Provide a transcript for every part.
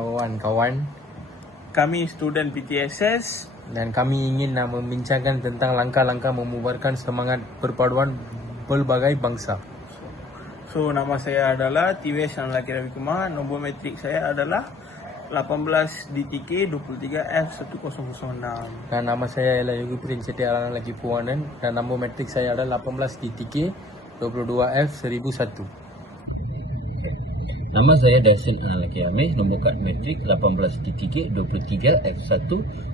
kawan-kawan. Kami student PTSS dan kami ingin nak membincangkan tentang langkah-langkah memubarkan semangat perpaduan pelbagai bangsa. So nama saya adalah Tiwes Lelaki Ravi Kumar. Nombor matrik saya adalah 18 DTK 23F1006 Dan nama saya ialah Yogi Prin Seti Arana Lagi Puanan. Dan nombor matrik saya adalah 18 DTK 22F 1001. Nama saya Dasin Analaki Amir, nombor kad metrik 18 23 F1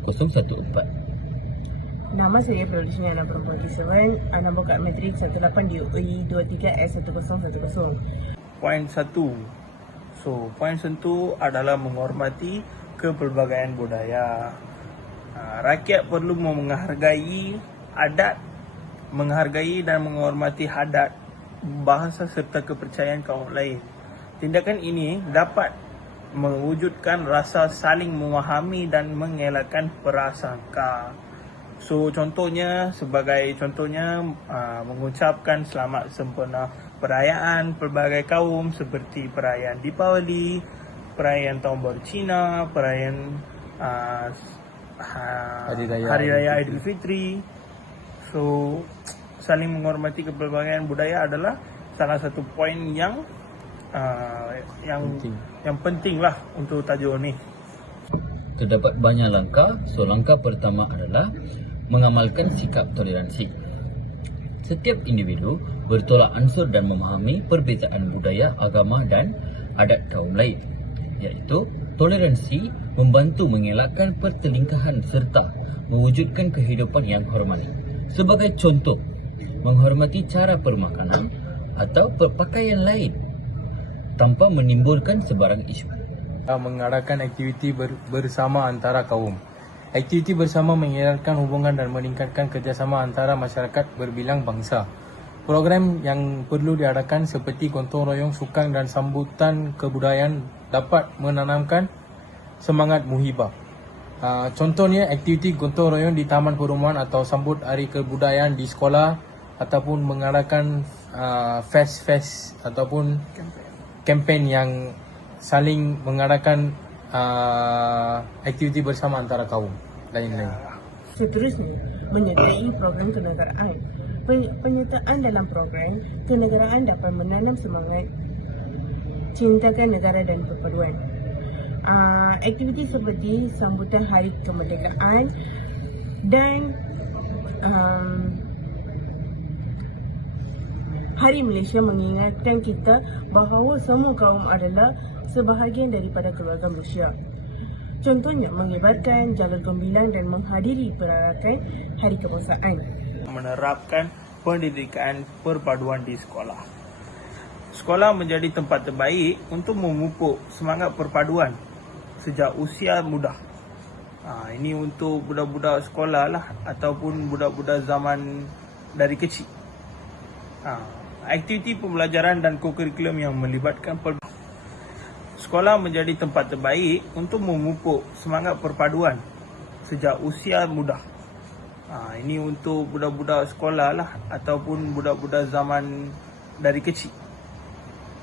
014. Nama saya Production Yana Perempuan Kisawan Nombor kad matrik 18 DOE 23S1010 Poin 1 So poin satu adalah menghormati kepelbagaian budaya Ha, Rakyat perlu menghargai adat Menghargai dan menghormati adat Bahasa serta kepercayaan kaum lain Tindakan ini dapat mewujudkan rasa saling memahami dan mengelakkan prasangka. So contohnya sebagai contohnya uh, mengucapkan selamat sempurna perayaan pelbagai kaum seperti perayaan Deepavali, perayaan Tahun Baru Cina, perayaan uh, ha- Hari Raya Hari Raya Aidilfitri. So saling menghormati kepelbagaian budaya adalah salah satu poin yang uh, yang Penting. yang penting lah untuk tajuk ni. Terdapat banyak langkah. So langkah pertama adalah mengamalkan sikap toleransi. Setiap individu bertolak ansur dan memahami perbezaan budaya, agama dan adat kaum lain. Iaitu toleransi membantu mengelakkan pertelingkahan serta mewujudkan kehidupan yang hormati. Sebagai contoh, menghormati cara permakanan atau berpakaian lain tanpa menimbulkan sebarang isu. Mengadakan aktiviti ber- bersama antara kaum. Aktiviti bersama mengeratkan hubungan dan meningkatkan kerjasama antara masyarakat berbilang bangsa. Program yang perlu diadakan seperti gotong royong sukang dan sambutan kebudayaan dapat menanamkan semangat muhibah. Uh, contohnya aktiviti gotong royong di taman perumahan atau sambut hari kebudayaan di sekolah ataupun mengadakan uh, fest-fest ataupun kempen yang saling mengadakan uh, aktiviti bersama antara kaum lain-lain. Seterusnya, menyertai program kenegaraan Pen- Penyertaan dalam program kenegaraan dapat menanam semangat cintakan negara dan perpaduan uh, Aktiviti seperti sambutan hari kemerdekaan dan um, Hari Malaysia mengingatkan kita bahawa semua kaum adalah sebahagian daripada keluarga Malaysia. Contohnya mengibarkan jalur gembilang dan menghadiri perayaan Hari Kebangsaan. menerapkan pendidikan perpaduan di sekolah. Sekolah menjadi tempat terbaik untuk memupuk semangat perpaduan sejak usia muda. Ha, ini untuk budak-budak sekolah lah ataupun budak-budak zaman dari kecil. Ha, aktiviti pembelajaran dan kurikulum yang melibatkan per- Sekolah menjadi tempat terbaik untuk memupuk semangat perpaduan sejak usia muda. Ha, ini untuk budak-budak sekolah lah ataupun budak-budak zaman dari kecil.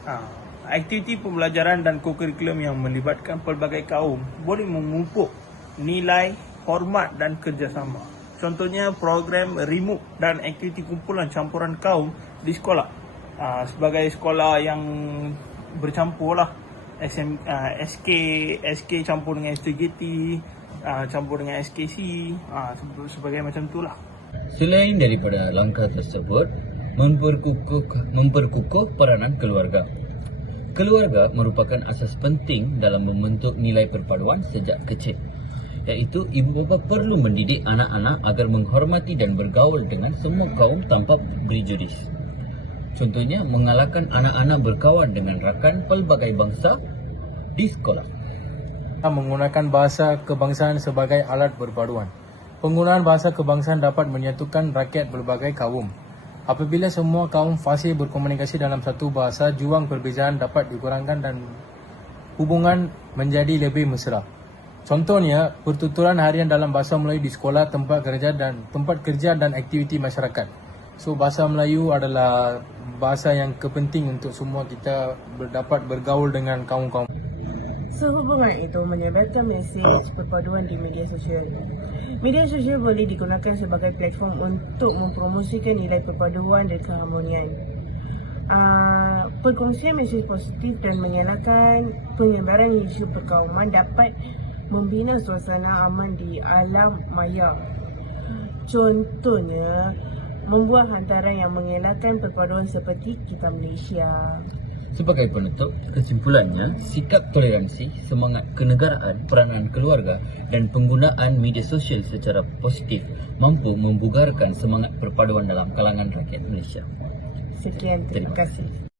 Ha, aktiviti pembelajaran dan kurikulum yang melibatkan pelbagai kaum boleh memupuk nilai hormat dan kerjasama. Contohnya program remuk dan aktiviti kumpulan campuran kaum di sekolah. Ha, sebagai sekolah yang bercampur lah SM, uh, SK SK campur dengan STGT uh, campur dengan SKC uh, sebagai macam tu lah Selain daripada langkah tersebut, memperkukuh, memperkukuh peranan keluarga. Keluarga merupakan asas penting dalam membentuk nilai perpaduan sejak kecil. Iaitu ibu bapa perlu mendidik anak-anak agar menghormati dan bergaul dengan semua kaum tanpa prejudis. Contohnya mengalahkan anak-anak berkawan dengan rakan pelbagai bangsa di sekolah. Menggunakan bahasa kebangsaan sebagai alat perpaduan. Penggunaan bahasa kebangsaan dapat menyatukan rakyat berbagai kaum. Apabila semua kaum fasih berkomunikasi dalam satu bahasa, juang perbezaan dapat dikurangkan dan hubungan menjadi lebih mesra. Contohnya, pertuturan harian dalam bahasa Melayu di sekolah, tempat kerja dan tempat kerja dan aktiviti masyarakat. So bahasa Melayu adalah bahasa yang kepenting untuk semua kita dapat bergaul dengan kaum-kaum. Sehubungan itu menyebarkan mesej perpaduan di media sosial. Media sosial boleh digunakan sebagai platform untuk mempromosikan nilai perpaduan dan keharmonian. Uh, perkongsian mesej positif dan mengelakkan penyebaran isu perkauman dapat membina suasana aman di alam maya. Contohnya, membuat hantaran yang mengelakkan perpaduan seperti kita Malaysia. Sebagai penutup, kesimpulannya, sikap toleransi, semangat kenegaraan, peranan keluarga dan penggunaan media sosial secara positif mampu membugarkan semangat perpaduan dalam kalangan rakyat Malaysia. Sekian, terima kasih.